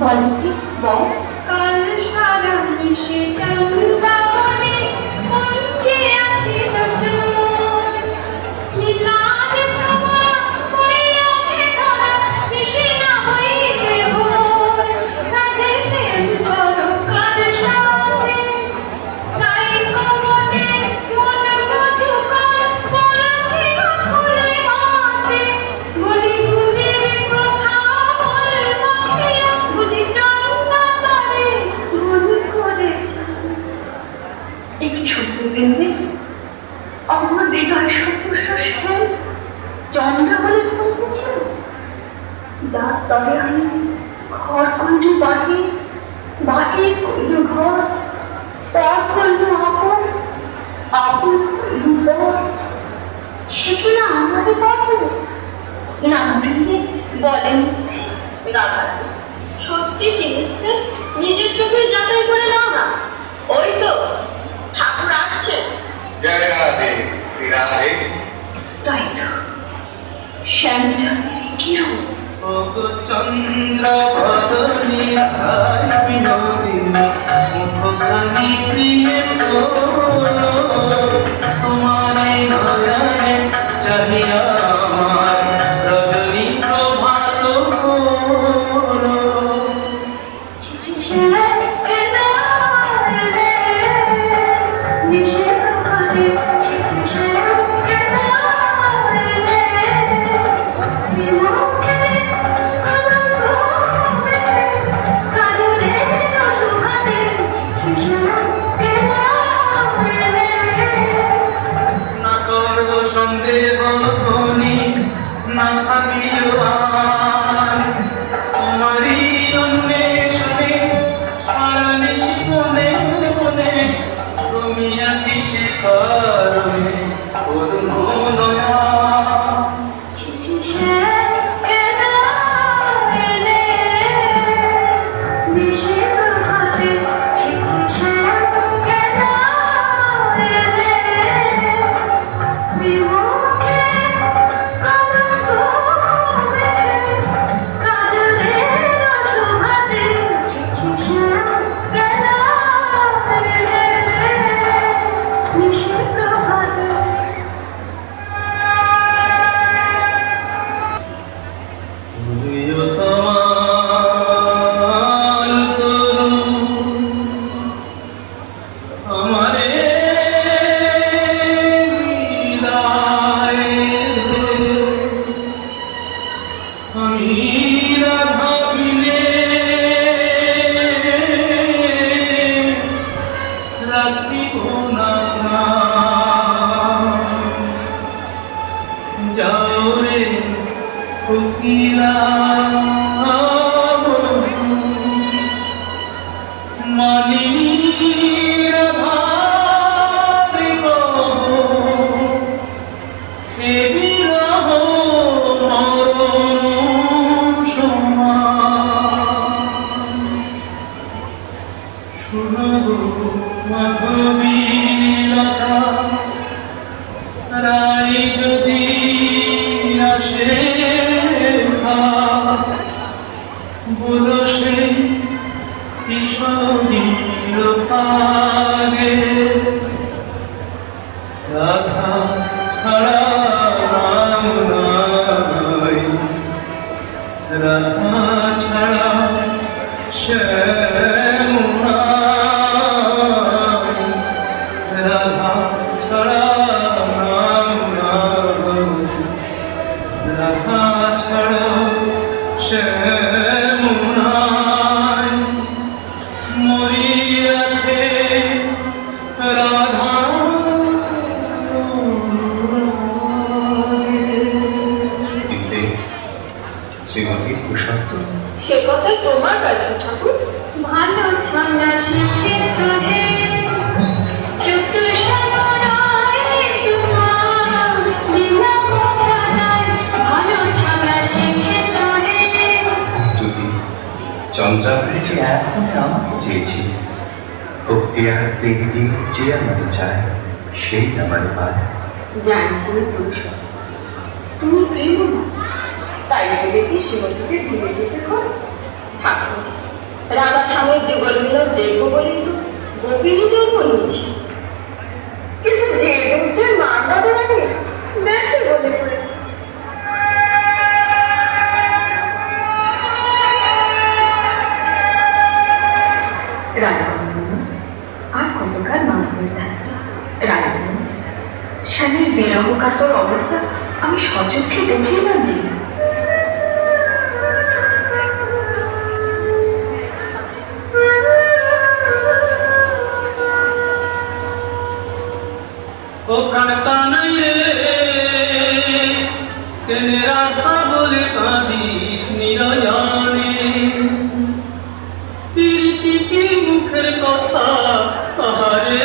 বলো কি বল। কাল সারা মিশে চন্দা বনে মনকে আছে নজর নীলাভ ভ্রমরা করিয়াছে ধরা মিশে না হইবে ভোর কাঁধে প্রেম করো কার সাথে তাই কমনে মন মধুকর পরশির ফুলে মাতে গলি গুলির কথা বলবাকে বুঝি চন্দা তারে ভুল করেছে। একটু ছোট দেবে আমার হৃদয় সপুষ্ট শ্যাম চন্দ্রা বলে বলতেছিল, যার তবে আমি ঘর কইল বাহির, বাহির কইল ঘর, পর কইল আপন, আপন কইল পর। সে কিনা আমারই পথ না বললে বলেন রাধা। সত্যি কিনেছে নিজের চোখে যাচাই করে নাও না। ওই তো ঠাকুর আসছে। জয় রাধে শ্রী রাধে। তাই তো শ্যামচাঁদের কিরণ চন্দ্র বদনী বিনোদিনী মুখখানি প্রিয় তোমার নয়নে চাহিয়া আমার রজনী প্রভাত না করব সন্দেহ ধনী না ভাবিও আর তোমারই অন্বেষণে সারা নিশি মনে মনে রমিয়াছি সে কারণে অরুণ নয়া যাও রে কোকিলা মানিনী ভাবিব এ বিরহ মরণ সমান শুনব মাধবীলতা রাই যদি আসে বলো সে কিশোরীর পাগে রাধা ছাড়া রাম নাই, রাধা ছাড়া শ্যাম নাই, রাধা ছাড়া রাম নাই, রাধা ছাড়া শ্যাম নাই। মরিয়াছে রাধা দিতে শ্রীমতী কুশান্ত। সে কথা তোমার কাছে ঠাকুর। ভালো ঠান্ডা শীতের চোখে ছোট্ট সাগরায় তোমার লীলা কথা নাই। ভালো ঠান্ডা শীতের চোখে যদি চন্দ্রাবলী যে এখন আমাকে চেয়েছি, ভক্তি আর দেবী যে আমাকে চায় সেই আমার পায়। জানি তুমি পুরুষ, তুমি প্রেম, তাই বলে কি শ্রীমতীকে ভুলে যেতে হয়? ঠাকুর রাধা স্বামীর যুগল মিলন দেখবো বলেই তো গোপিনী জন্ম নিয়েছি। কিন্তু যে দুর্জয় মান্না দেওয়াকে দেখে বলে পড়ে আর কতকাল মা হয়ে থাকবে রাজমন স্বামীর বিরহ কাতর অবস্থা আমি সচক্ষে দেখে এলাম যে ও প্রাণ কানাই রে কেনে রাধা বলে কাঁদিস নিরজনে তিরিটি মুখের কথা আহারে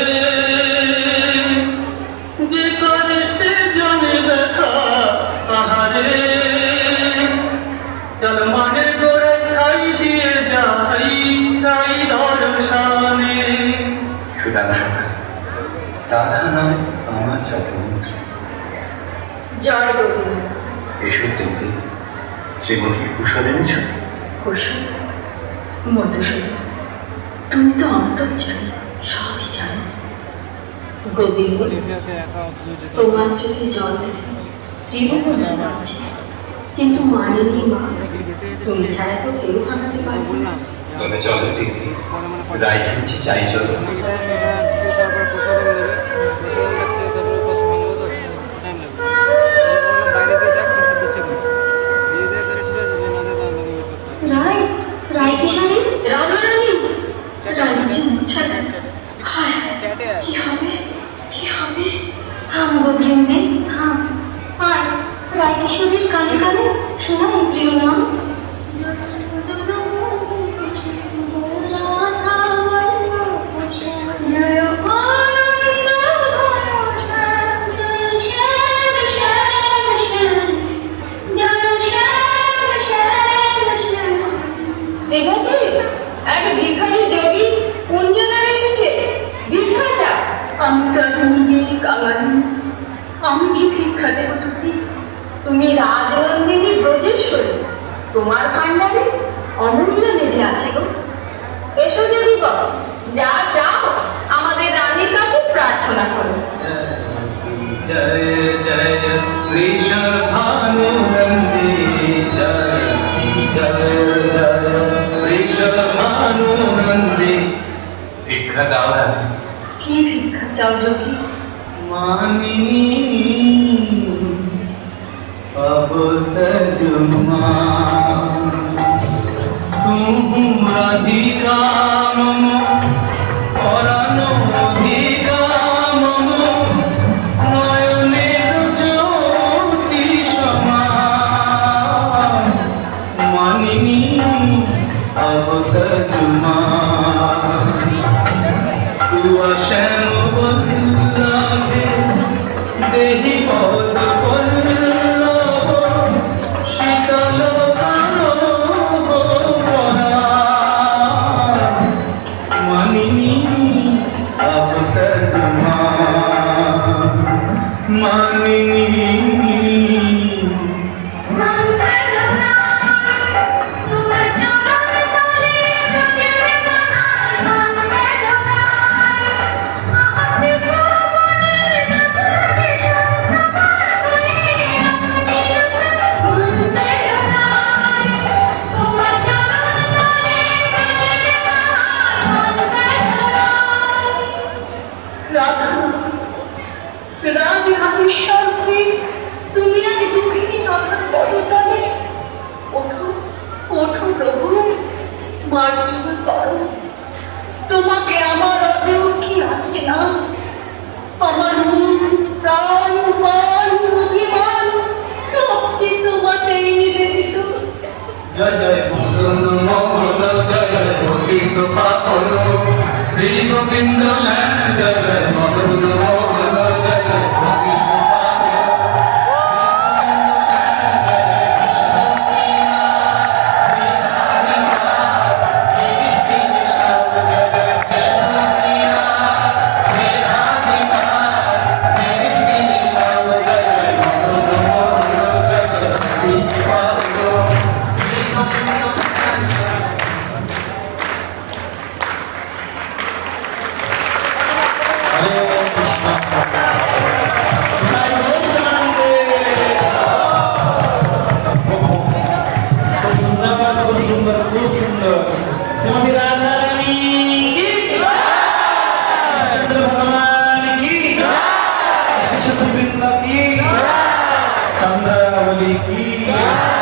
যে করে সে জানে ব্যথা আহারে চল মানের গোড়ায় ছাই দিয়ে যাই তাই দর্শনে সুদাংশু রাধা নামে আমার জগন্মন্ত্র জয় গোবিন্দ। এসব দেখতে শ্রীমতী কুশল এনেছ? কুশল মধুসূদন তুমি তো অন্তর জানো, সবই জানো। গোবিন্দ তোমার চোখে জল দেখে ত্রিভুবন জানা আছে, কিন্তু মানিনি মা তুমি ছাড়া তো কেউ ভাঙাতে পারবো না। তবে চলো দেখি রায় কিনছি চাই চলো। রায় রায় কি রানী? রাধা রানী রানী যে মুচ্ছা দেয়। হায় কি হবে কি হবে? থাম গো বৃন্দে থাম। আর রায় কিশোরীর কানে কানে শোনা এই প্রিয় নাম। শ্রীমতী এক ভিখারি যোগী কুঞ্জনার এসেছে, ভিক্ষা চা। আমি তো আর নিজেই কাঙালি, আমি কি ভিক্ষা দেবো তোকে? তুমি রাজনন্দিনী ব্রজেশ্বরী, তোমার ভান্ডারে অমূল্য নিধি আছে গো। এসো যদি বল, যা চাও আমাদের রানীর কাছে প্রার্থনা করো। জয় জয় ঋষভানুনন্দী জয় জয় জয় ঋষভানুনন্দী ভিক্ষা দাও রাধা। কি ভিক্ষা চাও যোগী? মানিনী অবতজুমা তুম রাধিকা মম পরানো অধিকা মম নয়নের জ্যোতি সমান মানিনী অবতজুমা তুয়া শ্যাম বল্লভে দেহি পদ পল্লব শীতল ভালো মানিনী অবতজুমা মানিনী রাধা রাজহাতীশ্বর হয়ে তুমি আজ দুঃখিনী রাধার পদতলে ওঠো ওঠো প্রভু, মার্জনা করো। তোমাকে আমার অদেও কি আছে না? আমার মন প্রাণ মান অভিমান সবচেয়ে তোমাকেই নিবেদিত। জয় জয় মদন মোহন জয় জয় গোবিন্দ পাপন শ্রী গোবিন্দ জয় জয় মদন মোহন জয় জয় গোবিন্দ লিখি